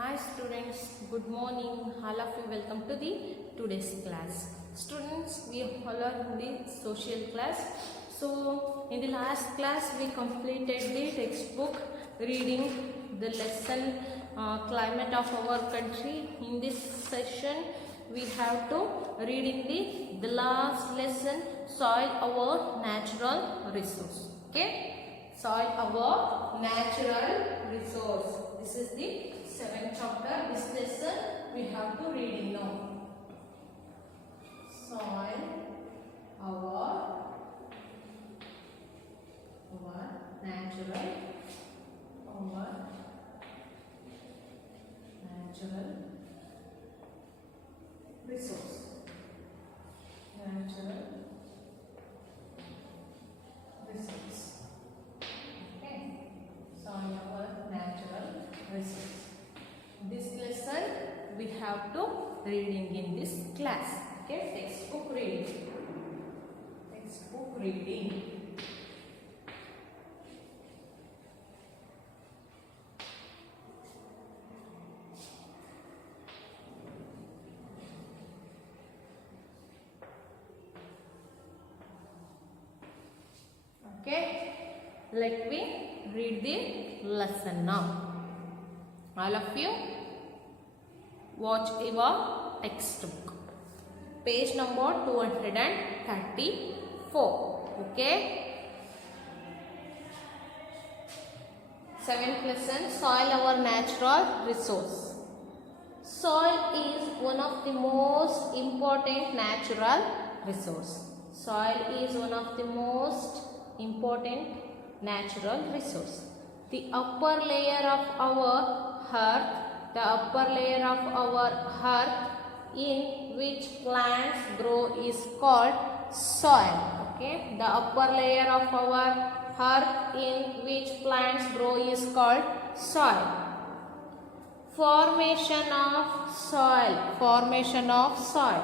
Hi students, good morning. All of you welcome to the today's class. Students, we all are in the social class. So in the last class we completed the textbook reading the lesson climate of our country. In this session we have to reading the last lesson soil our natural resource. Okay, soil our natural resource. This is the seventh chapter. This lesson we have to reading now. Soil our natural resource. Natural resource. Okay. Soil our natural resource. This lesson we have to reading in this class. Okay, textbook reading. Textbook reading. Okay, let me read the lesson now. All of you watch your textbook. Page number 234. Okay. Seventh lesson, soil our natural resource. Soil is one of the most important natural resource. Soil is one of the most important natural resource. The upper layer of our earth, in which plants grow is called soil. Okay, the upper layer of our earth in which plants grow is called soil. Formation of soil.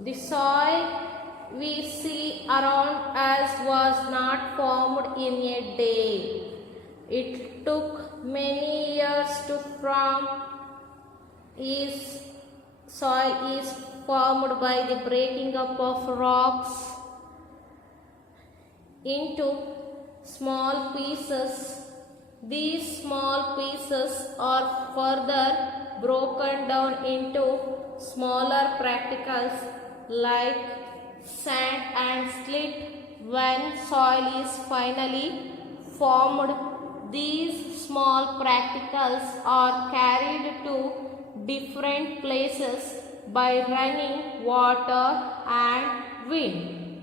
The soil we see around us was not formed in a day. It took many years to form. Soil is formed by the breaking up of rocks into small pieces. These small pieces are further broken down into smaller particles like sand and slate. When soil is finally formed, these small particles are carried to different places by running water and wind.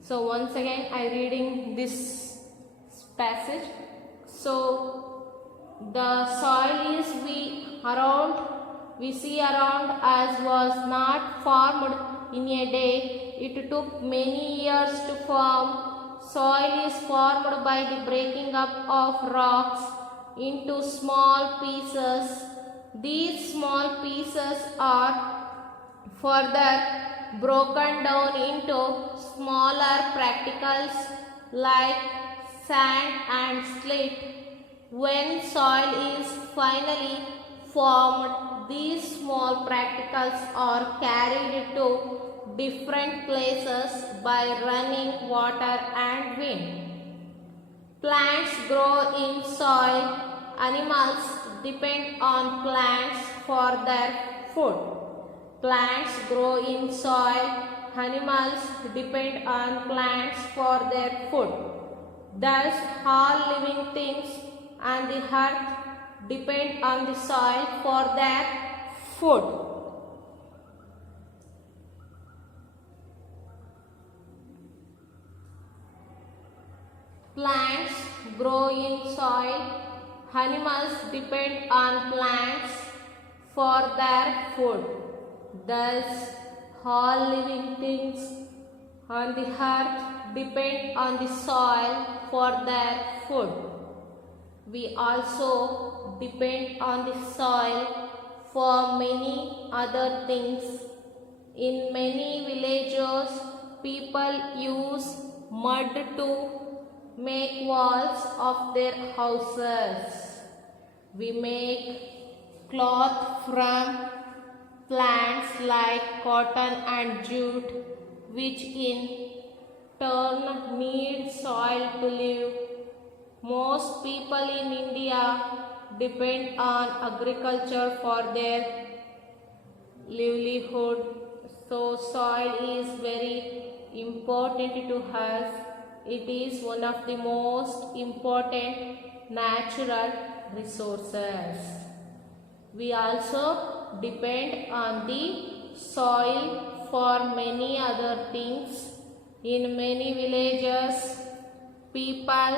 So once again I reading this passage. So the soil is we see around us was not formed in a day. It took many years to form. Soil is formed by the breaking up of rocks into small pieces. These small pieces are further broken down into smaller particles like sand and slate. When soil is finally formed, these small particles are carried to different places by running water and wind. Plants grow in soil. Animals depend on plants for their food. Plants grow in soil. Animals depend on plants for their food. Thus, all living things on the earth depend on the soil for their food. Plants grow in soil. Animals depend on plants for their food. Thus, all living things on the earth depend on the soil for their food. We also depend on the soil for many other things. In many villages, people use mud to make walls of their houses. We make cloth from plants like cotton and jute, which in turn need soil to live. Most people in India depend on agriculture for their livelihood. So soil is very important to us. It is one of the most important natural resources. We also depend on the soil for many other things. In many villages, people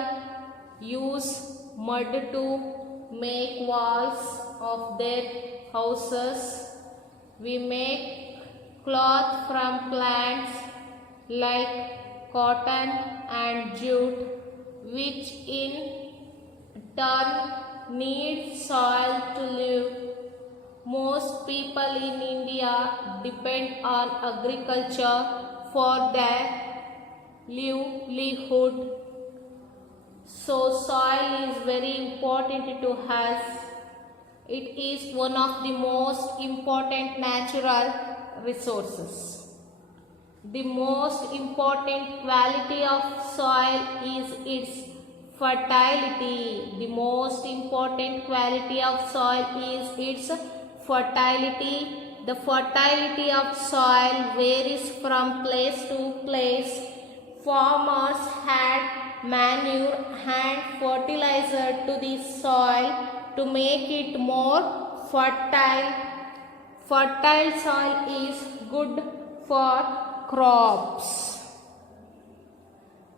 use mud to make walls of their houses. We make cloth from plants like cotton and jute, which in turn need soil to live. Most people in India depend on agriculture for their livelihood. So soil is very important to us. It is one of the most important natural resources. The most important quality of soil is its fertility. The most important quality of soil is its fertility. The fertility of soil varies from place to place. Farmers add manure and fertilizer to the soil to make it more fertile. Fertile soil is good for crops.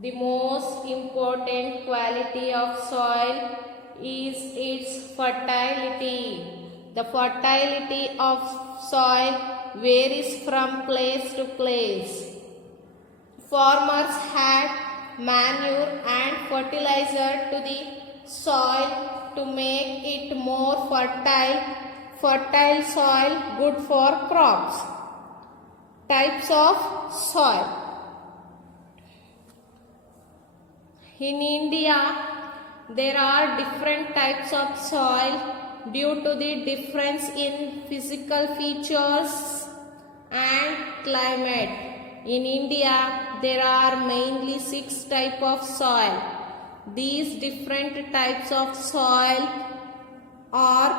The most important quality of soil is its fertility. The fertility of soil varies from place to place. Farmers add manure and fertilizer to the soil to make it more fertile. Fertile soil good for crops. Types of soil. In India, there are different types of soil due to the difference in physical features and climate. In India, there are mainly 6 types of soil. These different types of soil are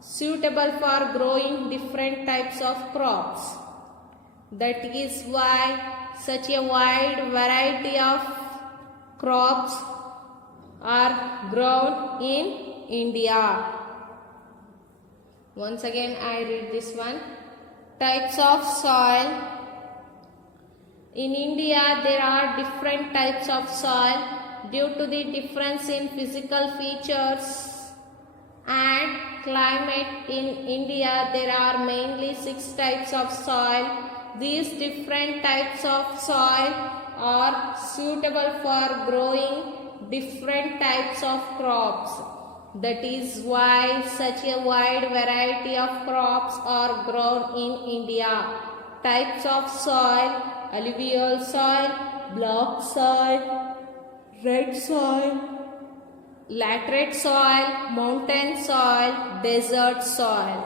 suitable for growing different types of crops. That is why such a wide variety of crops are grown in India. Once again I read this one. Types of soil. In India there are different types of soil due to the difference in physical features and climate. In India there are mainly 6 types of soil. These different types of soil are suitable for growing different types of crops. That is why such a wide variety of crops are grown in India. Types of soil: alluvial soil, block soil, red soil, laterite soil, mountain soil, desert soil.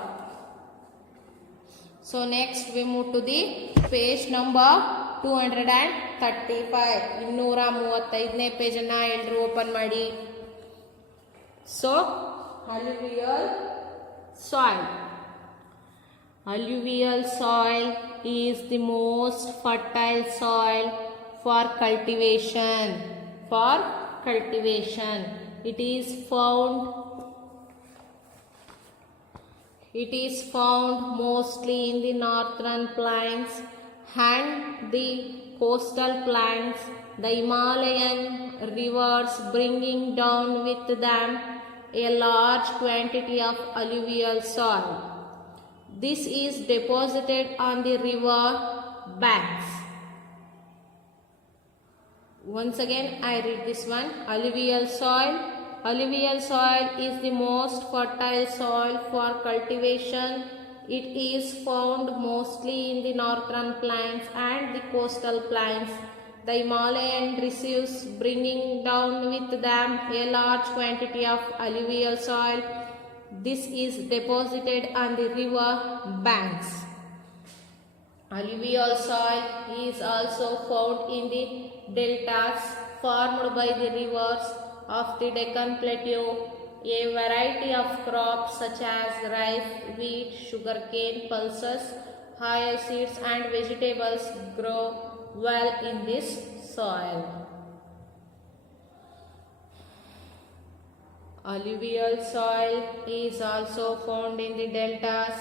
So next we move to the page number 235. 235ನೇ page ಅನ್ನು ಎಲ್ಲರೂ open ಮಾಡಿ. So alluvial soil. Alluvial soil is the most fertile soil for cultivation. It is found mostly in the northern plains and the coastal plains, the Himalayan rivers bringing down with them a large quantity of alluvial soil. This is deposited on the river banks. Once again I read this one. Alluvial soil. Alluvial soil is the most fertile soil for cultivation. It is found mostly in the northern plains and the coastal plains. The Himalayan receives bringing down with them a large quantity of alluvial soil. this is deposited on the river banks. Alluvial soil is also found in the deltas formed by the rivers of the Deccan Plateau. A variety of crops such as rice, wheat, sugarcane, pulses, oilseeds and vegetables grow well in this soil. Alluvial soil is also found in the deltas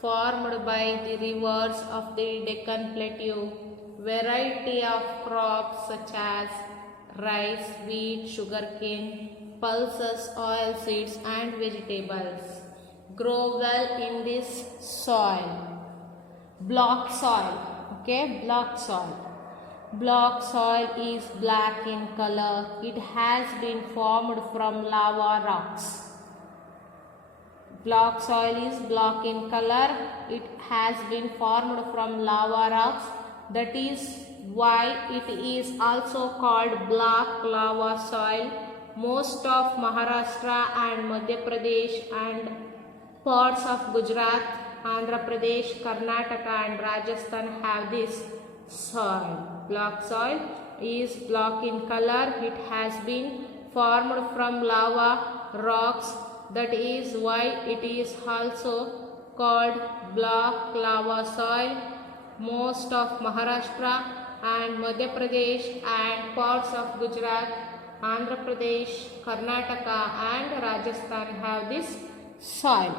formed by the rivers of the Deccan Plateau. Variety of crops such as rice, wheat, sugarcane, pulses, oilseeds and vegetables grow well in this soil. Block soil. Okay, block soil. Block soil is black in color. It has been formed from lava rocks. Block soil is black in color. It has been formed from lava rocks. That is why it is also called black lava soil. Most of Maharashtra and Madhya Pradesh and parts of Gujarat, Andhra Pradesh, Karnataka and Rajasthan have this soil. Black soil is black in color. It has been formed from lava rocks. That is why it is also called black lava soil. Most of Maharashtra and Madhya Pradesh and parts of Gujarat, Andhra Pradesh, Karnataka and Rajasthan have this soil.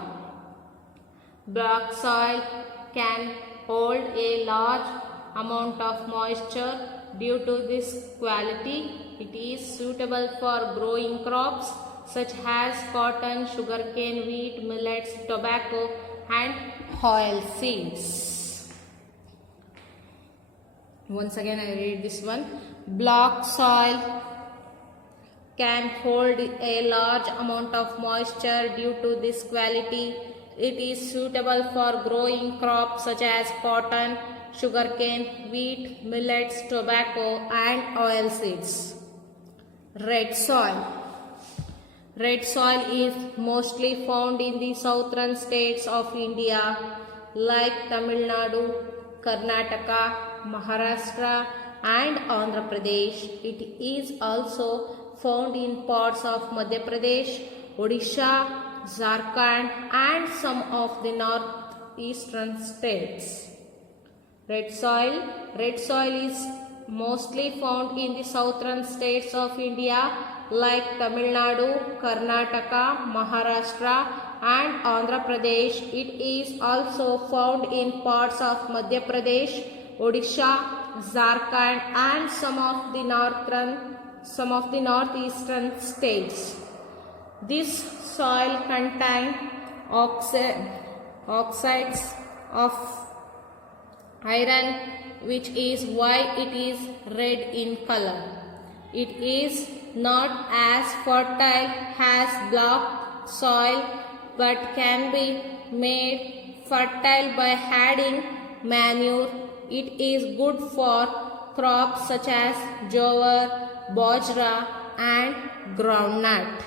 Black soil can hold a large amount of moisture. Due to this quality, it is suitable for growing crops such as cotton, sugarcane, wheat, millets, tobacco and oilseeds. Once again I read this one. Black soil can hold a large amount of moisture. Due to this quality, it is suitable for growing crops such as cotton, sugarcane, wheat, millets, tobacco and oilseeds. Red soil. Red soil is mostly found in the southern states of India like Tamil Nadu, Karnataka, Maharashtra and Andhra Pradesh. It is also found in parts of Madhya Pradesh, Odisha, Jharkhand and some of the northeastern states. Red soil is mostly found in the southern states of India like Tamil Nadu, Karnataka, Maharashtra and Andhra Pradesh. It is also found in parts of Madhya Pradesh, Odisha, Jharkhand and some of the northeastern states. This soil contains oxides of iron, which is why it is red in color. It is not as fertile as black soil but can be made fertile by adding manure. It is good for crops such as jowar, bajra and groundnut.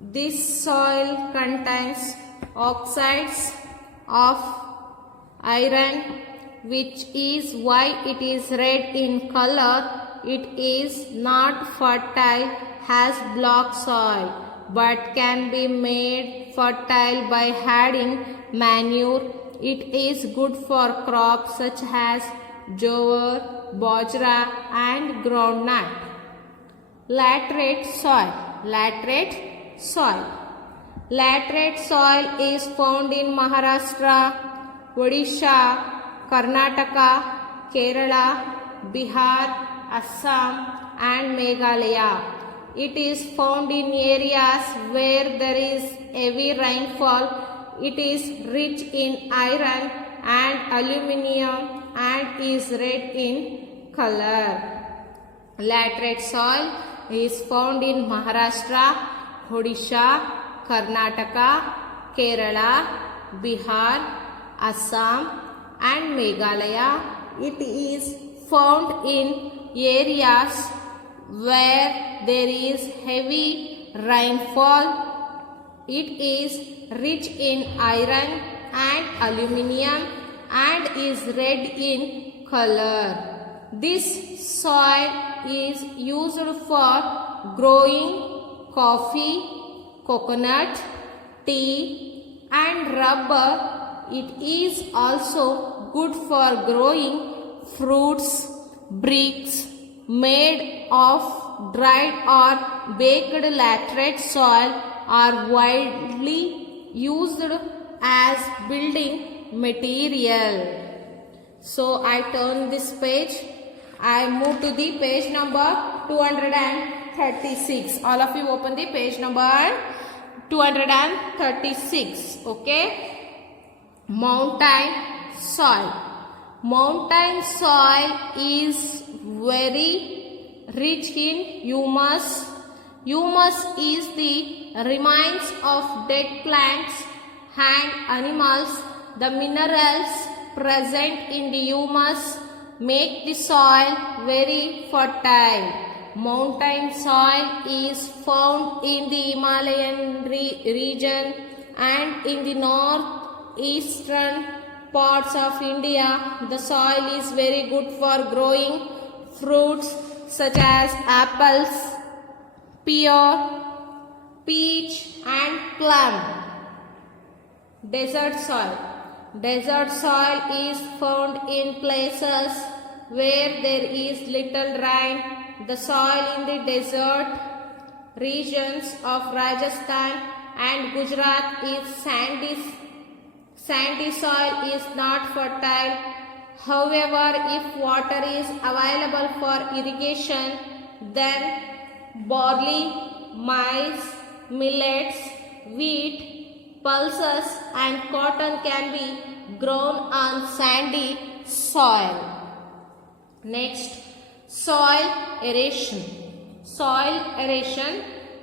This soil contains oxides of iron, which is why it is red in color. It is not fertile as black soil but can be made fertile by adding manure. It is good for crops such as jowar, bajra and groundnut. Laterite soil. Laterite soil is found in Maharashtra, Odisha, Karnataka, Kerala, Bihar, Assam and Meghalaya. It is found in areas where there is heavy rainfall. It is rich in iron and aluminium and is red in color. Laterite soil is found in Maharashtra, Odisha, Karnataka, Kerala, Bihar, Assam and Meghalaya. It is found in areas where there is heavy rainfall. It is rich in iron and aluminium and is red in color. This soil is used for growing coffee, coconut, tea and rubber. It is also good for growing fruits. Bricks made of dried or baked laterite soil are widely used as building material. So I turn this page. I move to the page number 236. All of you open the page number 236. Okay. Mountain soil. Mountain soil is very rich in humus. Humus is the remains of dead plants and animals. The minerals present in the humus make the soil very fertile. Mountain soil is found in the Himalayan region and in the northeastern parts of India. The soil is very good for growing fruits such as apples, pear, peach and plum. Desert soil. Desert soil is found in places where there is little rain. The soil in the desert regions of Rajasthan and Gujarat is sandy. Sandy soil is not fertile. However, if water is available for irrigation, then barley, maize, millets, wheat, pulses and cotton can be grown on sandy soil. Next, soil aeration. Soil aeration.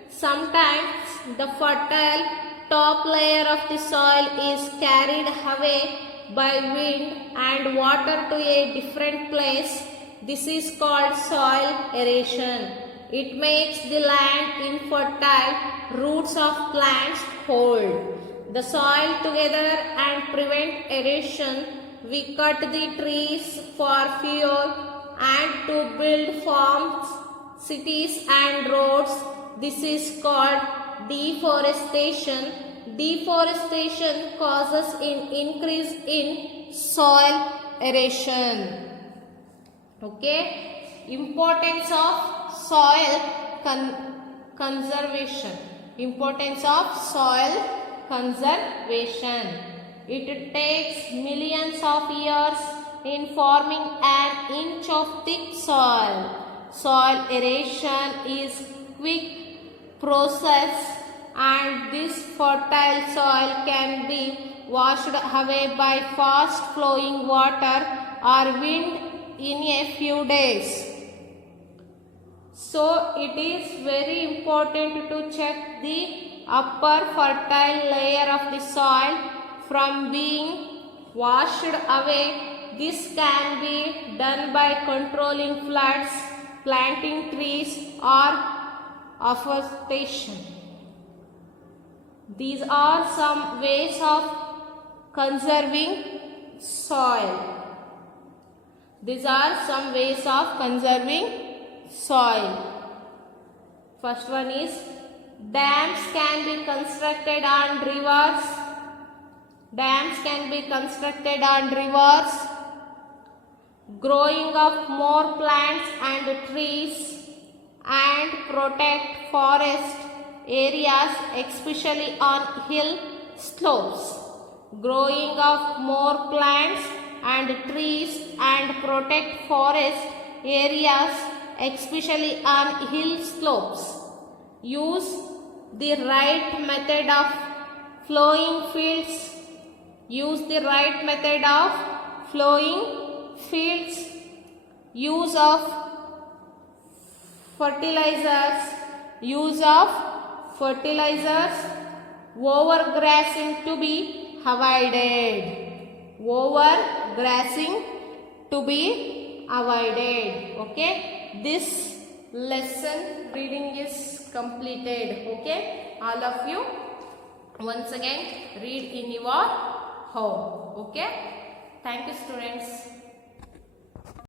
Sometimes the fertile top layer of the soil is carried away by wind and water to a different place. This is called soil aeration. It makes the land infertile. Roots of plants hold the soil together and prevent erosion. We cut the trees for fuel and to build farms, cities and roads. This is called deforestation. Deforestation causes an increase in soil erosion. Okay. Importance of soil conservation. Importance of soil conservation. It takes millions of years in forming an inch of thick soil. Soil aeration is quick process and this fertile soil can be washed away by fast flowing water or wind in a few days. So it is very important to check the upper fertile layer of the soil from being washed away. This can be done by controlling floods, planting trees or afforestation. These are some ways of conserving soil. These are some ways of conserving soil. First one is dams can be constructed on rivers. Dams can be constructed on rivers. Growing of more plants and trees and protect forest areas, especially on hill slopes. Growing of more plants and trees and protect forest areas, especially on hill slopes. Use the right method of flowing fields. Use the right method of flowing fields. Use of fertilizers. Use of fertilizers. Overgrazing to be avoided. Overgrazing to be avoided. Okay. This lesson reading is completed. Okay, all of you once again read in your home. Okay, thank you students.